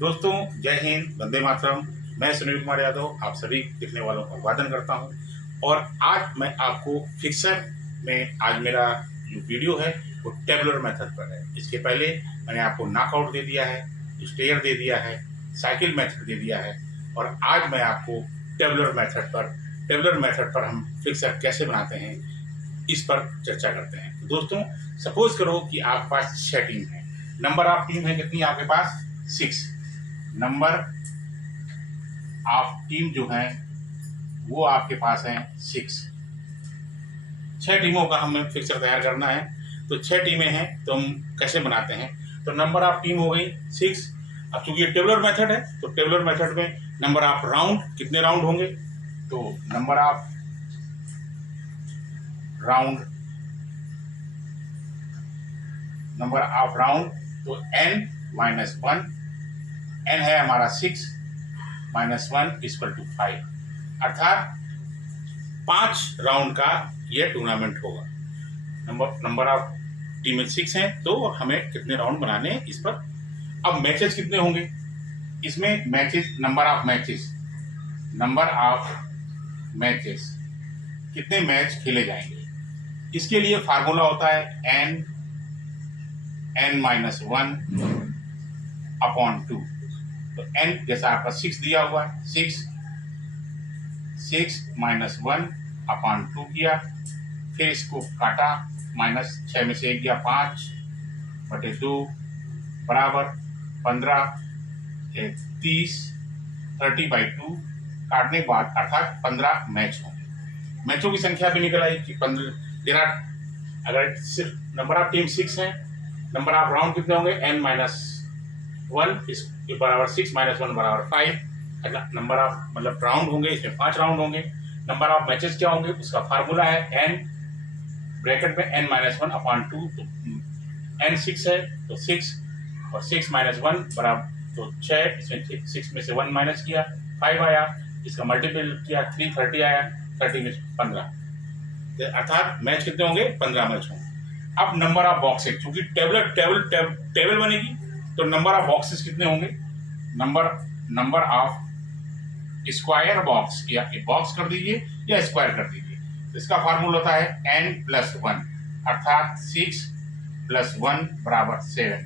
दोस्तों, जय हिंद, वंदे मातरम। मैं सुनील कुमार यादव आप सभी देखने वालों का अभिवादन करता हूं। और आज मैं आपको फिक्सर में आज मेरा जो वीडियो है वो टेबुलर मेथड पर है। इसके पहले मैंने आपको नॉकआउट दे दिया है, स्टेयर दे दिया है, साइकिल मेथड दे दिया है, और आज मैं आपको टेबुलर मेथड पर हम फिक्सर कैसे बनाते हैं इस पर चर्चा करते हैं। तो दोस्तों, सपोज करो कि आपके पास 6 टीम है। नंबर ऑफ टीम है कितनी आपके पास? 6। नंबर ऑफ टीम जो है वो आपके पास है 6। 6 टीमों का हमें फिक्सर तैयार करना है। तो 6 टीमें हैं तो हम कैसे बनाते हैं? तो नंबर ऑफ टीम हो गई 6। अब चूंकि ये टेबुलर मेथड है तो टेबुलर मेथड में नंबर ऑफ राउंड, कितने राउंड होंगे? तो नंबर ऑफ राउंड तो n-1, n है हमारा 6 -1 = 5, अर्थात 5 राउंड का यह टूर्नामेंट होगा। नंबर ऑफ टीमें 6 हैं तो हमें कितने राउंड बनाने हैं इस पर। अब मैचेस कितने होंगे इसमें? नंबर ऑफ मैचेस कितने मैच खेले जाएंगे, इसके लिए फार्मूला होता है n-1/2। तो n जैसा आपका 6 दिया हुआ है, 6 -1/2 किया, फिर इसको काटा, -6 में से 1 गया, 5/2 बराबर 15, 30, 30/2 काटने के बाद अर्थात 15 मैच होंगे। मैचों की संख्या भी निकल आई कि 15। अगर सिर्फ नंबर ऑफ टीम 6 है, नंबर ऑफ राउंड कितने होंगे? n-1 इसके बराबर 6 -1 बराबर 5। अगर नंबर ऑफ मतलब राउंड होंगे, इसमें 5 राउंड होंगे। नंबर ऑफ मैचेस क्या होंगे? उसका फार्मूला है n ब्रैकेट में n-1/2। तो n 6 है तो 6 और 6 -1 बराबर तो 6, इसमें 6 में से 1 माइनस किया, 5 आया, इसका मल्टीपल किया 3, 30 आया, 30 में 15, अर्थात मैच कितने होंगे? 15 मैच होंगे। अब नंबर ऑफ बॉक्सेस, क्योंकि टेबल बनेगी तो नंबर ऑफ बॉक्सेस कितने होंगे? नंबर ऑफ स्क्वायर बॉक्स, या बॉक्स कर दीजिए या स्क्वायर कर दीजिए। तो इसका फार्मूला होता है n+1, अर्थात 6 + 1 = 7,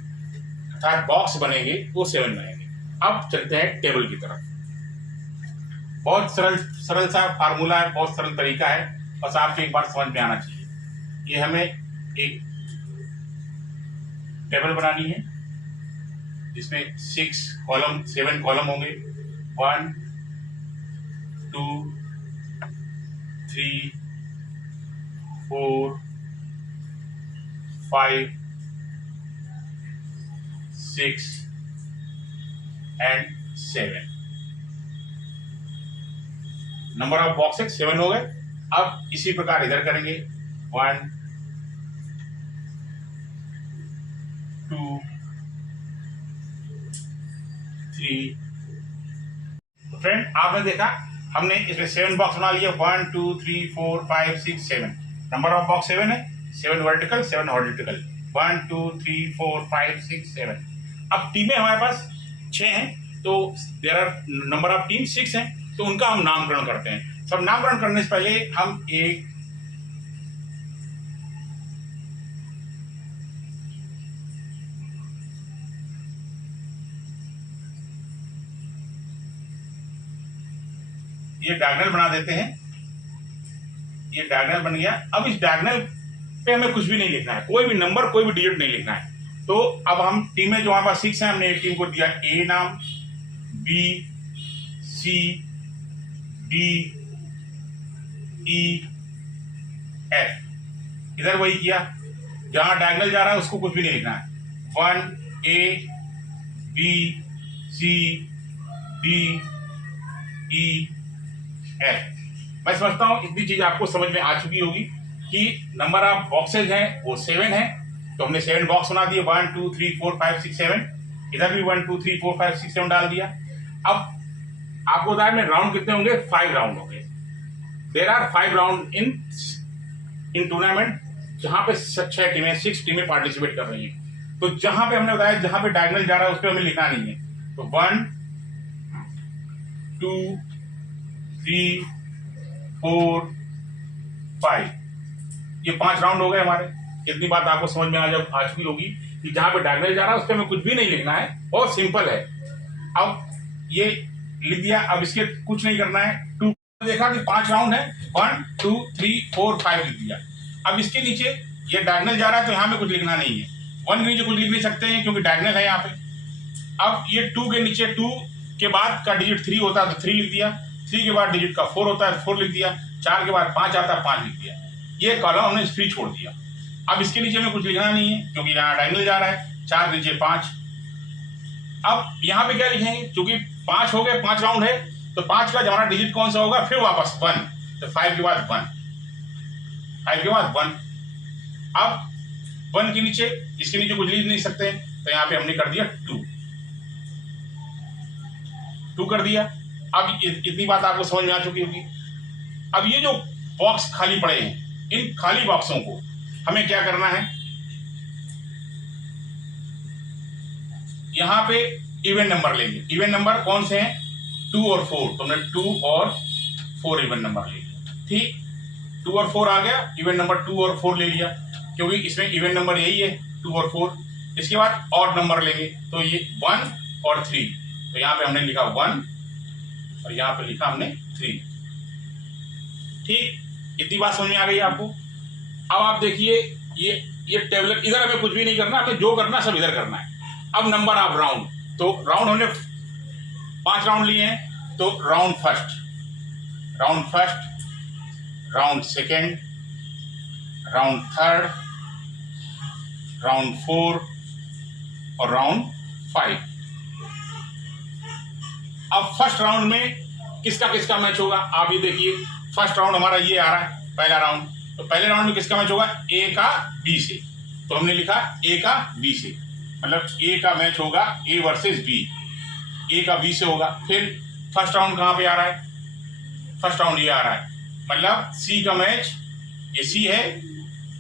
अर्थात बॉक्स बनेंगे वो 7 बनेंगे। अब चलते हैं टेबल की तरफ। बहुत सरल सा फार्मूला है, बहुत सरल तरीका है, बस आपको एक बार समझ में आना चाहिए। ये हमें एक टेबल बनानी है जिसमें 7 कॉलम होंगे। 1 2 3 4 5 6 and 7। नंबर ऑफ बॉक्सेस 7 हो गए। अब इसी प्रकार इधर करेंगे, 1 2 3। फ्रेंड, आपने देखा हमने इसमें 7 बॉक्स बना लिया। 1 2 3 4 5 6 7। नंबर ऑफ बॉक्स 7 है, 7 वर्टिकल 7 हॉरिजॉन्टल। 1 2 3 4 5 6 7। अब टीमें हमारे पास 6 हैं तो there are number of team 6 हैं, तो उनका हम नामकरण करते हैं। सब नामकरण करने से पहले हम एक ये डायगोनल बना देते हैं। ये डायगोनल बन गया। अब इस डायगोनल पे हमें कुछ भी नहीं लिखना है, कोई भी नंबर, कोई भी डिजिट नहीं लिखना है। तो अब हम टीमें जो हमारे पास 6 हैं, हमने एक टीम को दिया ए नाम, B C D E F। इधर वही किया, जहां डायगोनल जा रहा है उसको कुछ भी नहीं लिखना है। 1 A B C D E F। मैं समझता हूं इतनी चीज आपको समझ में आ चुकी होगी कि नंबर ऑफ बॉक्सेज हैं वो 7 है। तो हमने 7 बॉक्स बना दिए, 1 2 3 4 5 6 7। इधर भी 1 2 3 4 5 6 7 डाल दिया। अब आपको बताया में राउंड कितने होंगे? 5 राउंड होंगे। There are 5 round in tournament, जहां पे 6 टीमें 6 टीमें पार्टिसिपेट कर रही हैं। तो जहां पे हमने बताया जहां पे डायगोनल जा रहा है उस पर हमें लिखना नहीं है। तो 1 2 3 4 5, ये 5 राउंड हो गए हमारे। इतनी बात आपको समझ में आ चुकी होगी कि जहां पे डायगोनल जा रहा है उस पर हमें कुछ भी नहीं लिखना है, बहुत सिंपल है। अब ये लिख दिया, अब इसके कुछ नहीं करना है। 2 देखा कि 5 राउंड है, 1 2 3 4 5 लिख दिया। अब इसके नीचे ये डायगोनल जा रहा है तो यहाँ पे कुछ लिखना नहीं है, 1 के नीचे कुछ लिख नहीं सकते हैं क्योंकि डायगोनल है यहाँ पे। अब ये 2 के नीचे 2 के बाद का डिजिट 3 होता है तो 3 लिख दिया, 3 के बाद डिजिट का 4 होता है 4 लिख दिया, 4 के बाद 5 आता है 5 लिख दिया। ये कॉलम हमने फ्री छोड़ दिया। अब इसके नीचे में कुछ लिखना नहीं है क्योंकि यहाँ डायगोनल जा रहा है, 4 के नीचे 5। अब यहाँ पे क्या लिखेंगे, क्योंकि 5 हो गए, 5 राउंड है तो 5 का हमारा डिजिट कौन सा होगा, फिर वापस 1, तो 5 के बाद 1, 5 के बाद 1। अब 1 के नीचे, इसके नीचे कुछ लिख नहीं सकते तो यहाँ पे हमने कर दिया 2 कर दिया। अब इतनी बात आपको समझ में आ चुकी होगी। अब ये जो बॉक्स खाली पड़े हैं, इन खाली बॉक्सों को हमें क्या करना है, यहां पे इवन नंबर लेंगे। इवन नंबर कौन से हैं, 2 और 4, तो हमने 2 और 4 इवन नंबर ले लिया। ठीक, 2 और 4 आ गया, इवन नंबर 2 और 4 ले लिया क्योंकि इसमें इवन नंबर यही है 2 और 4। इसके बाद ऑड नंबर लेंगे तो ये 1 और 3, तो यहाँ पे हमने लिखा 1 और यहाँ पे लिखा हमने 3। ठीक, इतनी बात समझ में आ गई आपको। अब आप देखिए ये टेबल, इधर हमें कुछ भी नहीं करना, हमें जो करना सब इधर करना है। अब नंबर ऑफ राउंड, तो राउंड हमने 5 राउंड लिए हैं, तो round first, round second, round third, round 4 और राउंड 5। अब फर्स्ट राउंड में किसका किसका मैच होगा, आप ये देखिए। फर्स्ट राउंड हमारा ये आ रहा है, पहला राउंड, तो पहले राउंड में किसका मैच होगा, ए का बी से, तो हमने लिखा ए का बी से, मतलब ए का मैच होगा ए वर्सेस बी, ए का बी से होगा। फिर फर्स्ट राउंड कहाँ पे आ रहा है, फर्स्ट राउंड ये आ रहा है, मतलब सी का मैच, ये सी है,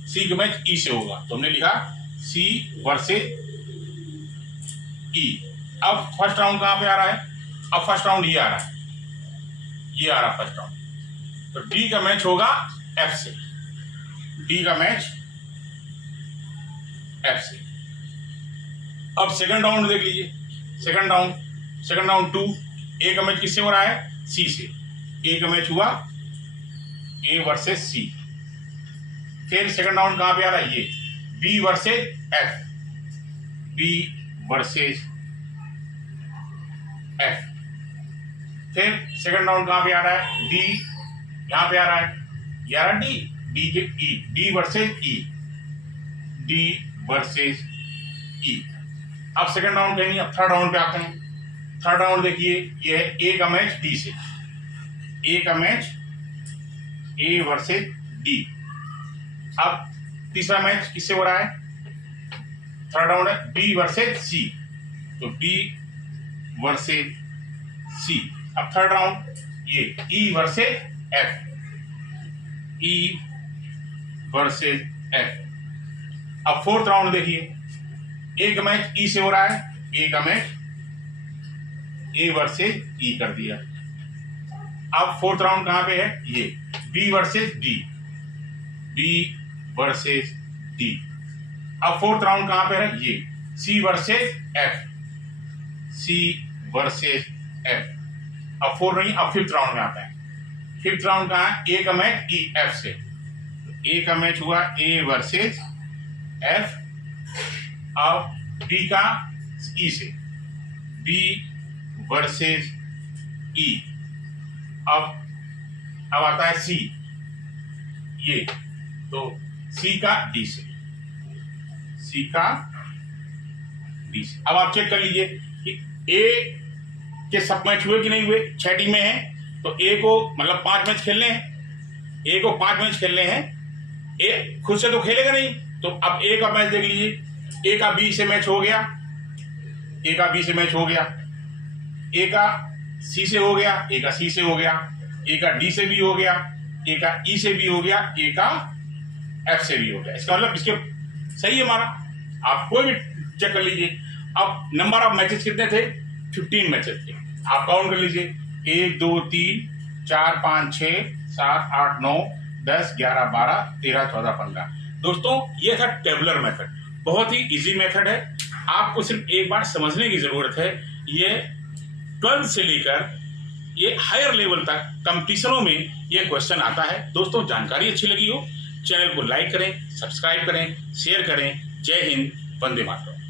सी का मैच ई से होगा, तो हमने लिखा सी वर्सेस ई। अब फर्स्ट राउंड कहाँ पे आ रहा है, अब फर्स्ट राउंड ये आ रहा है, ये आ रहा है फर्स्ट राउंड, तो डी का मैच होगा एफ से, डी का मैच एफ से। अब सेकंड राउंड देख लीजिए, सेकंड राउंड 2, ए का मैच किससे हो रहा है, सी से, ए का मैच हुआ ए वर्सेस सी। फिर सेकंड राउंड कहां पे आ रहा है, ये B versus F, B versus F. फिर सेकंड राउंड कहां पे आ रहा है, डी, यहां पे आ रहा है, ये आ रहा डी, डी के ई, डी वर्सेस ई, डी वर्सेस ई। अब सेकंड राउंड कहेंगे, अब थर्ड राउंड पे आते हैं। थर्ड राउंड देखिए, ये है ए का मैच डी से, ए का मैच ए वर्सेस डी। अब तीसरा मैच किससे हो रहा है, थर्ड राउंड है बी वर्सेस सी, तो डी वर्सेस सी। अब थर्ड राउंड ये ई वर्सेस एफ, ई वर्सेस एफ। अब फोर्थ राउंड देखिए, ए का मैच ई से हो रहा है, ए का मैच ए वर्सेस ई कर दिया। अब फोर्थ राउंड कहां पे है, ये B versus D, D versus D. अब फोर्थ राउंड कहां पे है, ये C versus F, C versus F. अब फोर्थ नहीं, अब फिफ्थ राउंड में आता है। फिफ्थ राउंड कहां है, ए का मैच ई एफ से, ए का मैच हुआ ए वर्सेस एफ। अब बी का ई से, बी वर्सेस ई। अब आता है सी, ये तो सी का डी से, सी का डी से। अब आप चेक कर लीजिए कि ए के सब मैच हुए कि नहीं हुए। 6 टीमें हैं तो ए को मतलब 5 मैच खेलने हैं, ए को 5 मैच खेलने हैं। ए खुद से तो खेलेगा नहीं, तो अब ए का मैच देख लीजिए, ए का बी से मैच हो गया, ए का बी से मैच हो गया, ए का सी से हो गया, ए का सी से हो गया, ए का डी से भी हो गया, ए का ई से भी हो गया, ए का एफ से भी हो गया। इसका मतलब इसके सही है हमारा, आप कोई भी चेक कर लीजिए। अब नंबर ऑफ मैचेस कितने थे, 15 मैसेज थे। आप काउंट कर लीजिए, 1 2 3 4 5 6 7 8 9 10 11 12 13 14 15। दोस्तों ये था टेबुलर मेथड, बहुत ही इजी मेथड है। आपको सिर्फ एक बार समझने की जरूरत है। ये 12 से लेकर ये हायर लेवल तक कंपटीशनों में ये क्वेश्चन आता है। दोस्तों जानकारी अच्छी लगी हो, चैनल को लाइक करें, सब्सक्राइब करें, शेयर करें। जय हिंद, वंदे मातरम।